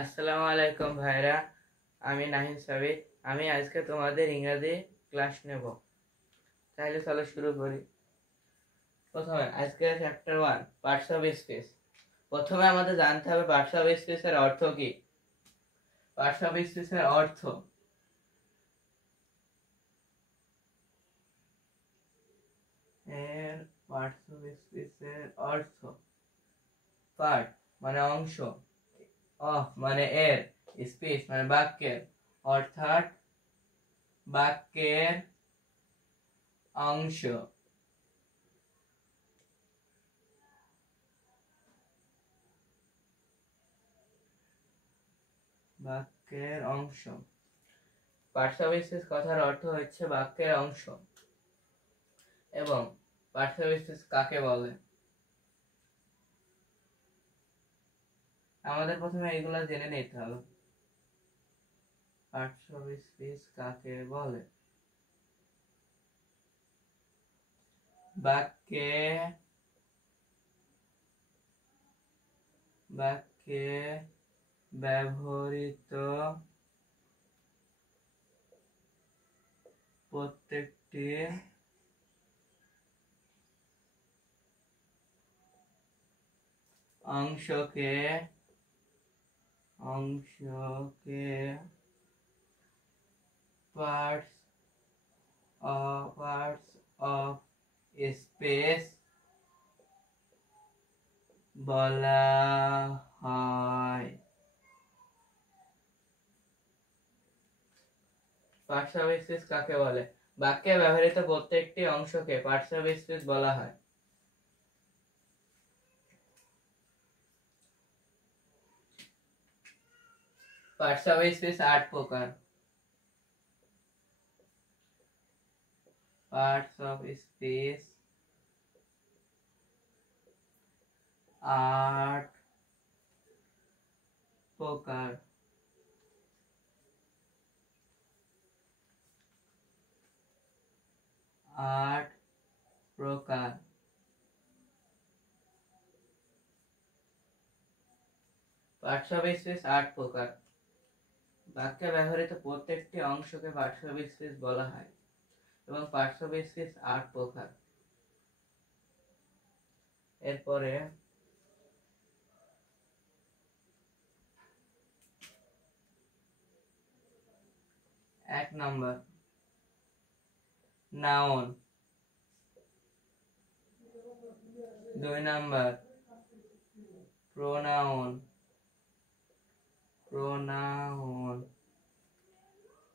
আসসালামু আলাইকুম ভাইরা, আমি নাহিদ সাবিত। আমি আজকে তোমাদের ইংরেজি ক্লাস নেব। তাহলে চলো শুরু করি। প্রথমে আজকে চ্যাপ্টার 1, পার্টস অফ স্পিচ। প্রথমে আমাদের জানতে হবে পার্টস অফ স্পিচের অর্থ কি। পার্টস অফ স্পিচের অর্থ পার্টস অফ স্পিচের অর্থ পার্ট মানে অংশ, অফ মানে এর, স্পিচ মানে বাক্যের, অর্থাৎ বাক্যের অংশ। বাক্যের অংশ। পার্টস অফ স্পিচ কথার অর্থ হচ্ছে বাক্যের অংশ। এবং পার্টস অফ স্পিচ কাকে বলে? আমাদের প্রথমে এগুলা জেনে নিতে হবে। পার্টস অফ স্পিচ কাকে বলে? বাক্যে ব্যবহৃত প্রত্যেকটি অংশকে পার্টস অফ স্পিচ বলা হয়। পার্টস অফ স্পিচ কাকে বলে? বাক্যে ব্যবহৃত প্রত্যেকটি অংশকে পার্টস অফ স্পিচ বলা হয়। পার্টস অফ স্পিচ 8 প্রকার। পার্টস অফ স্পিচ 8 প্রকার। পার্টস অফ স্পিচ 8 প্রকার। বাক্যে ব্যবহৃত প্রত্যেকটি অংশকে পার্টস অফ স্পিচ বলা হয় এবং পার্টস অফ স্পিচ 8 প্রকার। এরপরে 1 number noun, 2 number pronoun,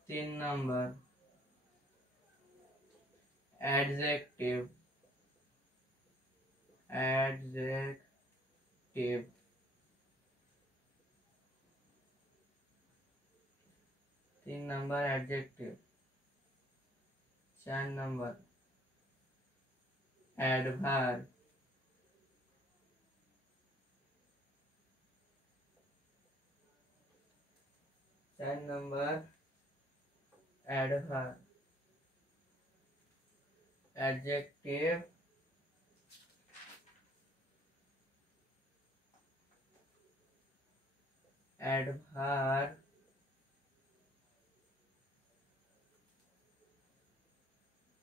3 number adjective, 3 number adjective. 4 number adverb, 4 number adverb, adjective, adverb,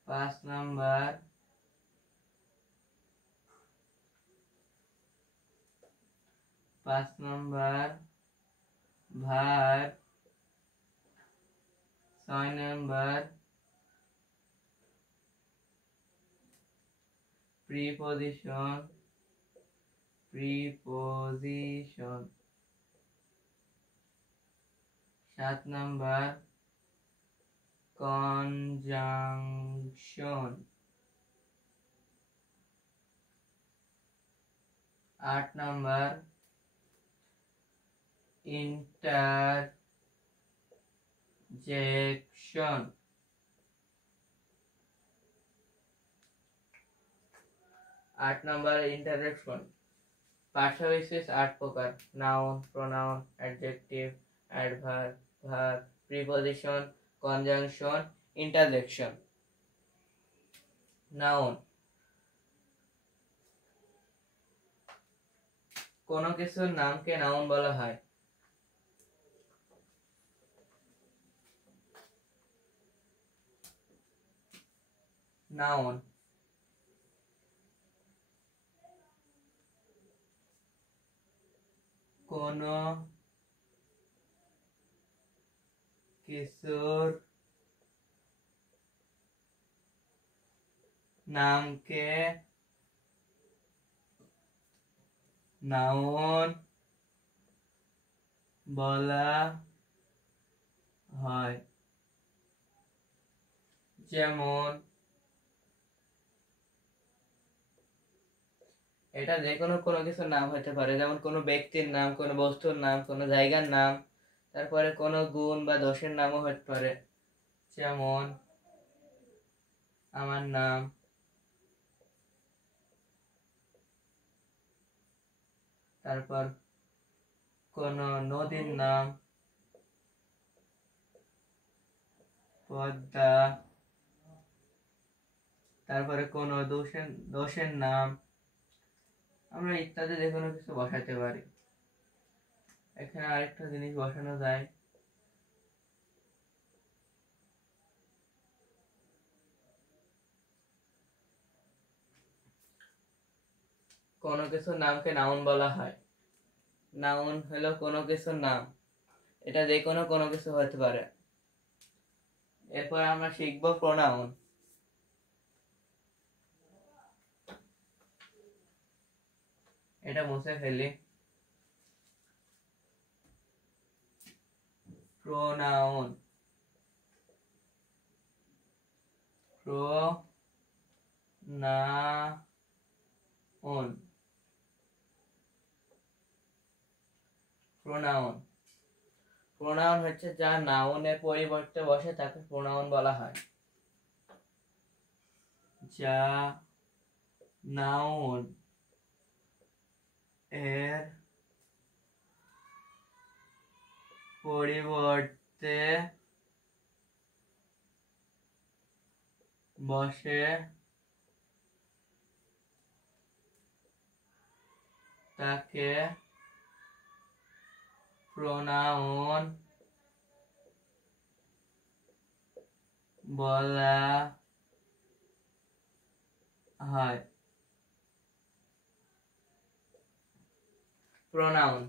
5 number verb, 6 number preposition, 7 number conjunction, 8 number interjection, 8 number interjection. Parts of speech 8 প্রকার। Noun, pronoun, adjective, adverb, verb, preposition, conjunction, interjection. Noun, কোনো কিছুর নামকে নাউন বলা হয়। নাউন, কোনো কিছুর নামকে নাউন বলা হয়। যেমন এটা যে কোনো কোনো কিছুর নাম হতে পারে, যেমন কোনো ব্যক্তির নাম, কোনো বস্তুর নাম, কোনো জায়গার নাম, তারপরে কোনো গুণ বা দোষের নামও হতে পারে। যেমন আমার নাম, তারপর কোনো নদীর নাম পদ্মা, তারপরে কোনো দোষের নাম, আমরা ইত্যাদি যে কোনো কিছু বসাতে পারি। এখানে আরেকটা জিনিস বসানো যায়, কোনো কিছুর নামকে নাউন বলা হয়। নাউন হলো কোনো কিছুর নাম, এটা যে কোনো কোনো কিছু হতে পারে। এরপর আমরা শিখবো প্রোনাউন। এটা মুছে ফেলি। Pronoun, pronoun, pronoun. প্রোনাউন হচ্ছে যা নাউনের পরিবর্তে বসে তাকে প্রোনাউন বলা হয়। যা নাউন এর পরিবর্তে বসে তাকে প্রোনাউন বলা হয়। প্রোনাউন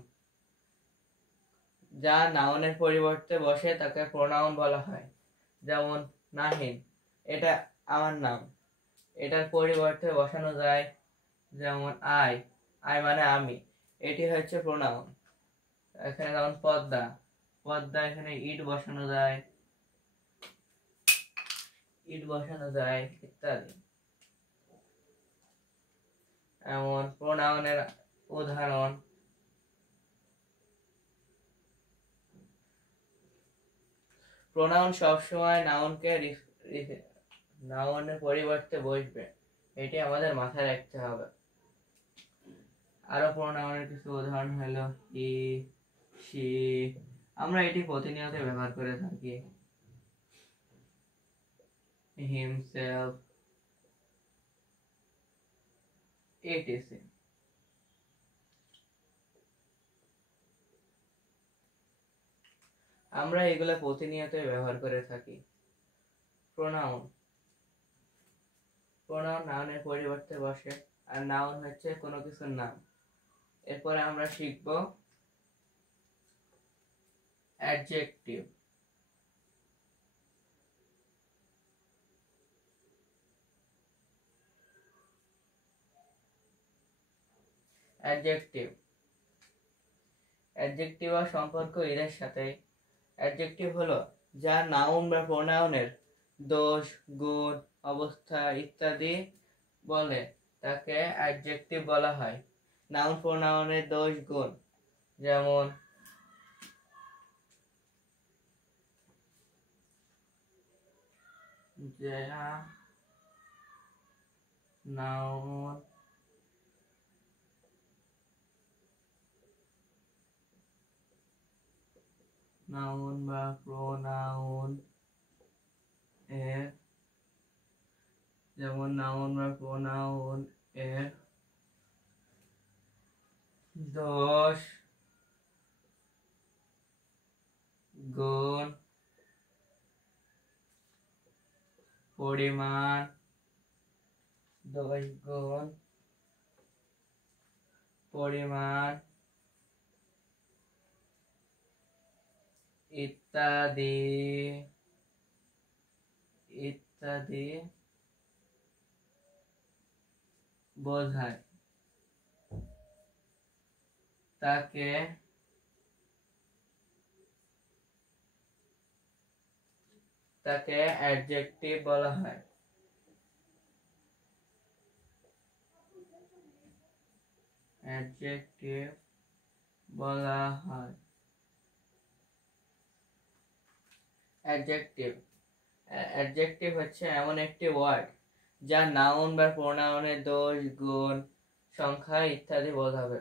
যা নাউনের পরিবর্তে বসে তাকে প্রোনাউন বলা হয়। যেমন নাহিন, এটা আমার নাম, এটার পরিবর্তে বসানো যায় যেমন আই, আই মানে আমি, এটি হচ্ছে প্রোনাউন। এখানে যেমন পদ্মা, পদ্মা, এখানে ইট বসানো যায়, ইট বসানো যায় ইত্যাদি। এমন প্রোনাউনের উদাহরণ, প্রোনাউন সবসময় নাউনের পরিবর্তে বসবে, এটি আমাদের মাথায় রাখতে হবে। আরো প্রোনাউনের কিছু উদাহরণ হলো ই, সি, আমরা এটি প্রতিনিয়ত ব্যবহার করে থাকি। himself, etc. আমরা এগুলা প্রতিনিয়ত ব্যবহার করে থাকি। প্রোনাউন, প্রোনাউন নাউনের পরিবর্তে বসে, আর নাউন হচ্ছে কোনো কিছুর নাম। এরপরে আমরা শিখব অ্যাডজেক্টিভ। অ্যাডজেক্টিভ, অ্যাডজেক্টিভ আর সম্পর্ক এদের সাথে। অ্যাডজেক্টিভ হলো যা নাউন বা প্রোনাউনের দোষ, গুণ, অবস্থা ইত্যাদি বলে তাকে অ্যাডজেক্টিভ বলা হয়। নাউন প্রোনাউনের দোষ, গুণ, যেমন যা নাউন নাউন বা প্রোনাউন এর, যেমন নাউন বা প্রোনাউন এর দোষ, গুণ, পরিমাণ 10 গুণ পরিমাণ ইত্যাদি ইত্যাদি বোঝায় তাকে অ্যাডজেক্টিভ বলা হয়। অ্যাডজেক্টিভ বলা হয়। অ্যাডজেক্টিভ হচ্ছে এমন একটি ওয়ার্ড যা নাউন বা প্রোনাউনের দোষ, গুণ, সংখ্যা ইত্যাদি বোঝাবে।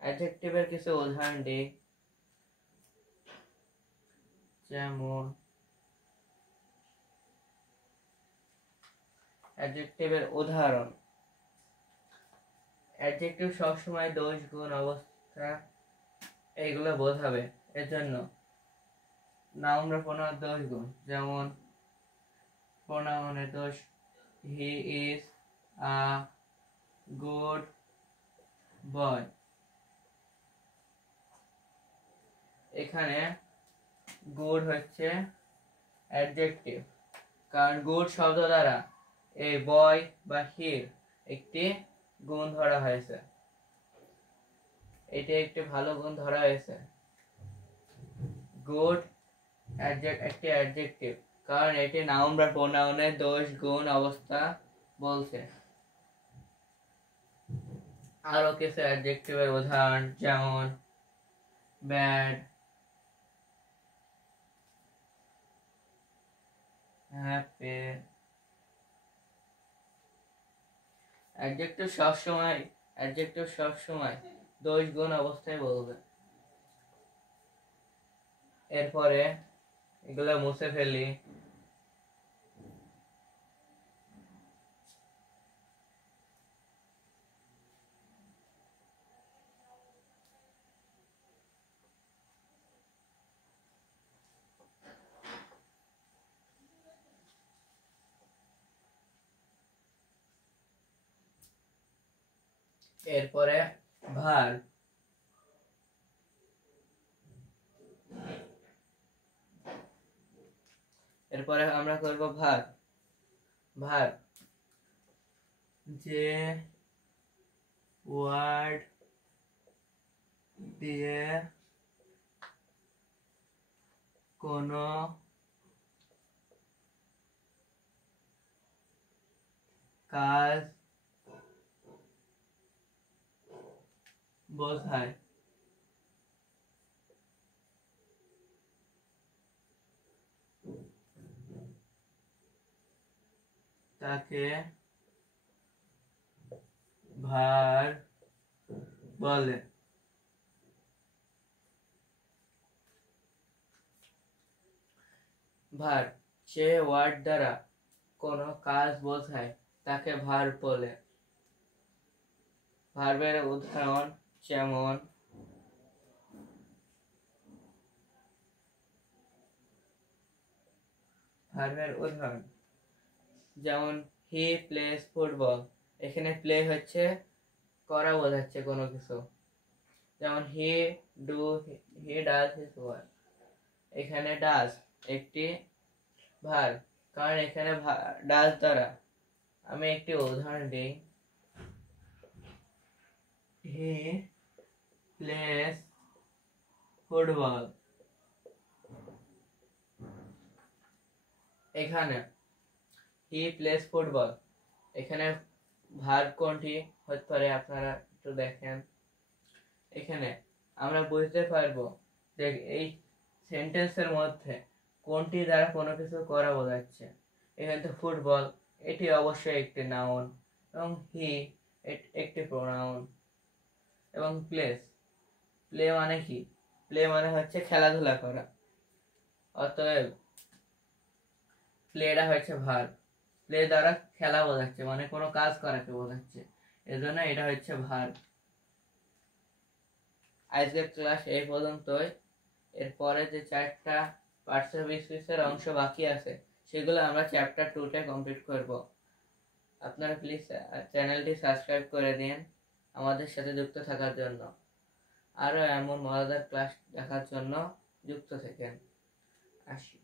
অ্যাডজেক্টিভের কিছু উদাহরণ দিই, যেমন অ্যাডজেক্টিভের উদাহরণ, অ্যাডজেক্টিভ সবসময় দোষ, গুণ, অবস্থা এইগুলো বোঝাবে। এর জন্য নাউন বা প্রোনাউনের দোষ, গুণ, যেমন প্রোনাউনের দোষ, he is a good boy. এখানে গুড হচ্ছে অ্যাডজেক্টিভ, কারণ গুড শব্দ দ্বারা এই বয় বা হির একটি গুণ ধরা হয়েছে, এটি একটি ভালো গুণ ধরা হয়েছে। গুড একটি অ্যাডজেক্টিভ, কারণ এটি নাউন বা প্রোনাউনের দোষ, গুণ, অবস্থা বলছে। আরো কিছু অ্যাডজেক্টিভের উদাহরণ, যেমন ব্যাড, হ্যাপি। অ্যাডজেক্টিভ সবসময় দোষ, গুণ, অবস্থায় বলবে। এরপরে এগুলো মুছে ফেলি। এরপরে ভার, এরপরে আমরা করব ভার। ভার যে ওয়ার্ড দিয়ে কোনো কাজ বোঝায় তাকে ভার বলে। ভার যে ওয়ার্ড দ্বারা কোনো কাজ বোঝায় তাকে ভার বলে। ভার্বের উদাহরণ, যেমন হি প্লেস ফুটবল। এখানে প্লে হচ্ছে করা বোঝাচ্ছে কোনো কিছু, যেমন হি ডাজ হিজ ওয়ার্ক। এখানে ডাজ একটি ভার, কারণ এখানে ডাজ দ্বারা, আমি একটি উদাহরণ দিই, হি প্লেস ফুটবল। এখানে হি প্লেস ফুটবল, এখানে ভার কোনটি হতে পারে আপনারা একটু দেখেন। এখানে আমরা বুঝতে পারবো যে এই সেন্টেন্সের মধ্যে কোনটি দ্বারা কোনো কিছু করা বোঝাচ্ছে। এখানে তো ফুটবল, এটি অবশ্যই একটি নাউন, এবং হি একটি প্রোনাউন, এবং প্লে মানে কি? প্লে মানে হচ্ছে খেলাধুলা করা, অতএব প্লেটা হচ্ছে ভার্ব। প্লে দ্বারা খেলা বোঝাচ্ছে, মানে কোনো কাজ করাকে বোঝাচ্ছে, এজন্য এটা হচ্ছে ভার্ব। আজকের ক্লাস এই পর্যন্তই। এরপরে যে 4টা পার্টস অফ স্পিচের অংশ বাকি আছে সেগুলো আমরা চ্যাপ্টার 2-তে কমপ্লিট করব। আপনারা প্লিজ চ্যানেলটি সাবস্ক্রাইব করে দিন আমাদের সাথে যুক্ত থাকার জন্য। আরও এমন মজাদার ক্লাস দেখার জন্য যুক্ত থাকেন। আসি।